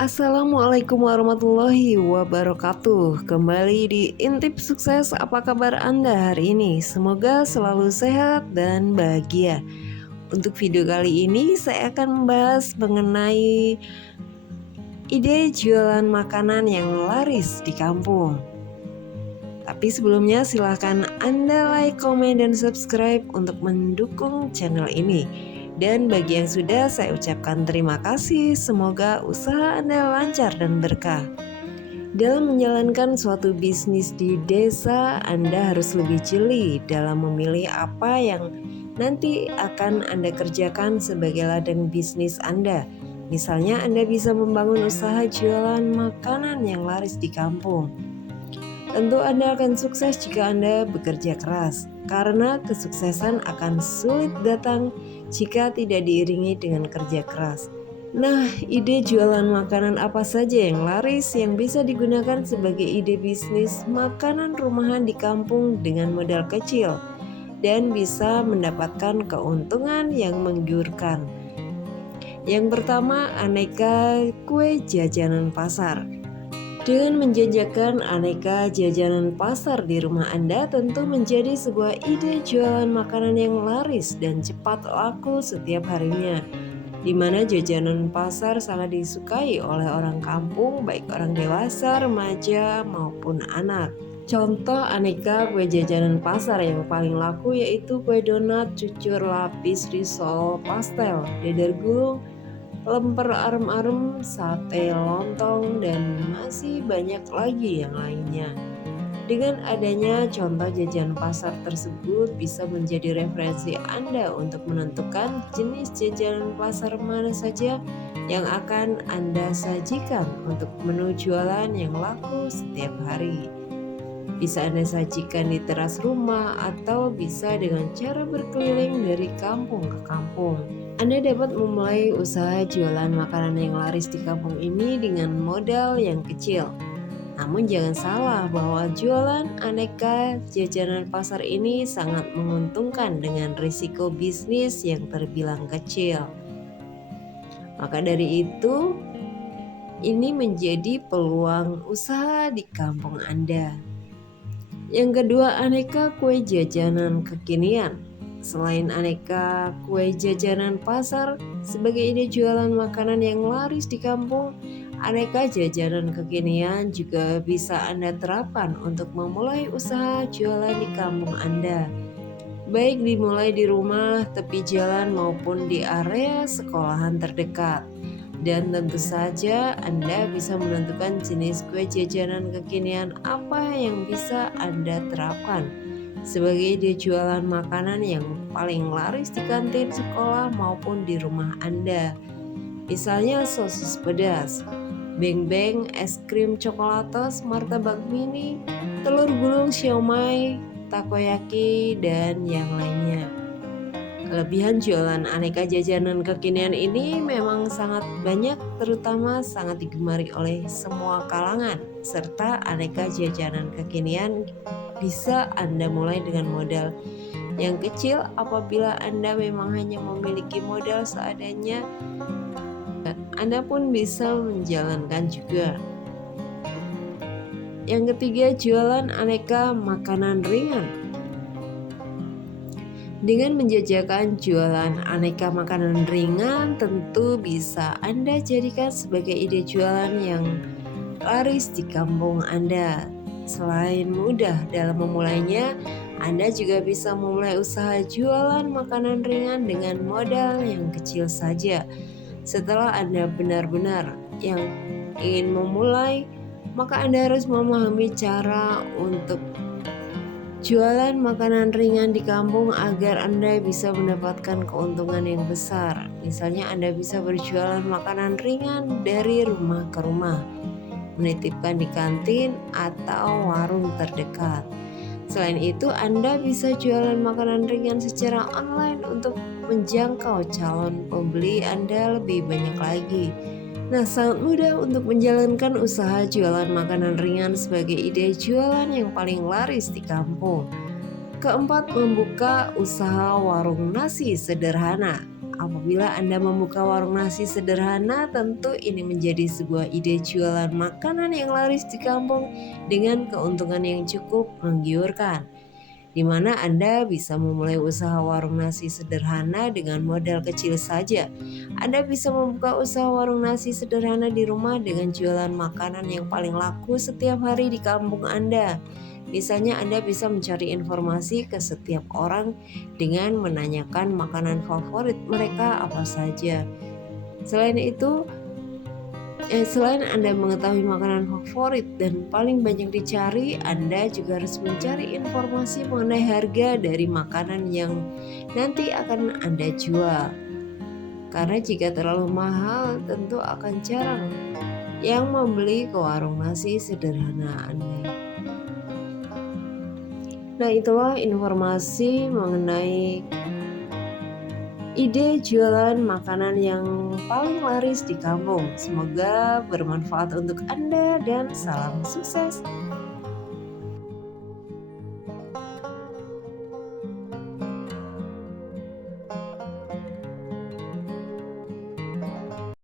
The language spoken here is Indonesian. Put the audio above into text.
Assalamualaikum warahmatullahi wabarakatuh. Kembali di Intip Sukses. Apa kabar Anda hari ini? Semoga selalu sehat dan bahagia. Untuk video kali ini saya akan membahas mengenai ide jualan makanan yang laris di kampung. Tapi sebelumnya silahkan Anda like, komen, dan subscribe untuk mendukung channel ini. Dan bagi yang sudah, saya ucapkan terima kasih. Semoga usaha Anda lancar dan berkah. Dalam menjalankan suatu bisnis di desa, Anda harus lebih jeli dalam memilih apa yang nanti akan Anda kerjakan sebagai ladang bisnis Anda. Misalnya Anda bisa membangun usaha jualan makanan yang laris di kampung. Tentu Anda akan sukses jika Anda bekerja keras, karena kesuksesan akan sulit datang jika tidak diiringi dengan kerja keras. Nah, ide jualan makanan apa saja yang laris yang bisa digunakan sebagai ide bisnis makanan rumahan di kampung dengan modal kecil dan bisa mendapatkan keuntungan yang menggiurkan. Yang pertama, aneka kue jajanan pasar. Dengan menjajakan aneka jajanan pasar di rumah Anda tentu menjadi sebuah ide jualan makanan yang laris dan cepat laku setiap harinya, di mana jajanan pasar sangat disukai oleh orang kampung, baik orang dewasa, remaja, maupun anak. Contoh aneka kue jajanan pasar yang paling laku yaitu kue donat, cucur lapis, risol, pastel, dadar gulung, lemper arem-arem, sate lontong, dan masih banyak lagi yang lainnya. Dengan adanya contoh jajanan pasar tersebut bisa menjadi referensi Anda untuk menentukan jenis jajanan pasar mana saja yang akan Anda sajikan untuk menu jualan yang laku setiap hari. Bisa Anda sajikan di teras rumah atau bisa dengan cara berkeliling dari kampung ke kampung. Anda dapat memulai usaha jualan makanan yang laris di kampung ini dengan modal yang kecil. Namun jangan salah bahwa jualan aneka jajanan pasar ini sangat menguntungkan dengan risiko bisnis yang terbilang kecil. Maka dari itu, ini menjadi peluang usaha di kampung Anda. Yang kedua, aneka kue jajanan kekinian. Selain aneka kue jajanan pasar sebagai ide jualan makanan yang laris di kampung, aneka jajanan kekinian juga bisa Anda terapkan untuk memulai usaha jualan di kampung Anda. Baik dimulai di rumah, tepi jalan maupun di area sekolahan terdekat. Dan tentu saja Anda bisa menentukan jenis kue jajanan kekinian apa yang bisa Anda terapkan sebagai ide jualan makanan yang paling laris di kantin sekolah maupun di rumah Anda. Misalnya sosis pedas, beng-beng, es krim coklatos, martabak mini, telur gulung siomay, takoyaki, dan yang lainnya. Kelebihan jualan aneka jajanan kekinian ini memang sangat banyak, terutama sangat digemari oleh semua kalangan, serta aneka jajanan kekinian bisa Anda mulai dengan modal yang kecil. Apabila Anda memang hanya memiliki modal seadanya, Anda pun bisa menjalankan juga. Yang ketiga, jualan aneka makanan ringan. Dengan menjajakan jualan aneka makanan ringan, tentu bisa Anda jadikan sebagai ide jualan yang laris di kampung Anda. Selain mudah dalam memulainya, Anda juga bisa memulai usaha jualan makanan ringan dengan modal yang kecil saja. Setelah Anda benar-benar yang ingin memulai, maka Anda harus memahami cara untuk jualan makanan ringan di kampung agar Anda bisa mendapatkan keuntungan yang besar. Misalnya Anda bisa berjualan makanan ringan dari rumah ke rumah, menitipkan di kantin atau warung terdekat. Selain itu, Anda bisa jualan makanan ringan secara online untuk menjangkau calon pembeli Anda lebih banyak lagi. Nah, sangat mudah untuk menjalankan usaha jualan makanan ringan sebagai ide jualan yang paling laris di kampung. Keempat, membuka usaha warung nasi sederhana. Apabila Anda membuka warung nasi sederhana, tentu ini menjadi sebuah ide jualan makanan yang laris di kampung dengan keuntungan yang cukup menggiurkan, di mana Anda bisa memulai usaha warung nasi sederhana dengan modal kecil saja. Anda bisa membuka usaha warung nasi sederhana di rumah dengan jualan makanan yang paling laku setiap hari di kampung Anda. Misalnya Anda bisa mencari informasi ke setiap orang dengan menanyakan makanan favorit mereka apa saja. Selain Anda mengetahui makanan favorit dan paling banyak dicari, Anda juga harus mencari informasi mengenai harga dari makanan yang nanti akan Anda jual. Karena jika terlalu mahal, tentu akan jarang yang membeli ke warung nasi sederhana Anda. Nah, itulah informasi mengenai ide jualan makanan yang paling laris di kampung. Semoga bermanfaat untuk Anda dan salam sukses.